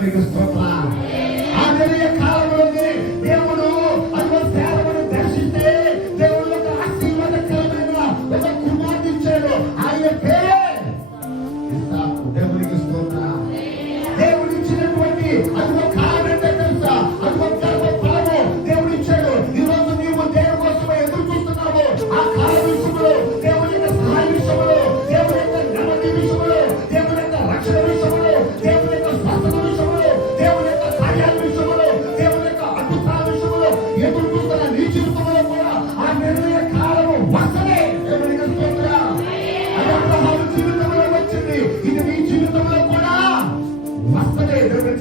దేవునికి స్తోత్రం. ఆ నిర్ణయ కాలంలోనే దేవుడు అదిగో సేవను దర్శిస్తే దేవుడు ఒక ఆశీర్వాదకరమైన ఒక కుమార్తె ఇచ్చాడు. ఆయన పేరే ఇస్సాకు. దేవునికి స్తోత్రం. దేవుడు ఇచ్చినటువంటి అదిగో కాలం ఏంటో తెలుసా? అదిగో గర్భ ఫలము దేవుడు ఇచ్చాడు. ఈ రోజు నీవు దేవుని కోసం ఎదురు చూస్తున్నావు. ఆ కాలం విషయంలో, దేవుని యొక్క సహాయ విషయంలో, దేవుని యొక్క నెమ్మది విషయంలో, దేవుని యొక్క రక్షణ విషయంలో, దేవుని యొక్క స్వస్థత విషయంలో, దేవుని యొక్క కార్యాల విషయంలో, దేవుని యొక్క అద్భుతాల విషయంలో ఎదురు చూస్తున్న నీ జీవితంలో కూడా ఆ నిర్ణయ కాలము వస్తనే. దేవునికి స్తోత్రం. అది అబ్రహాము జీవితంలో వచ్చింది, ఇది నీ జీవితంలో కూడా వస్తనే. దేవుని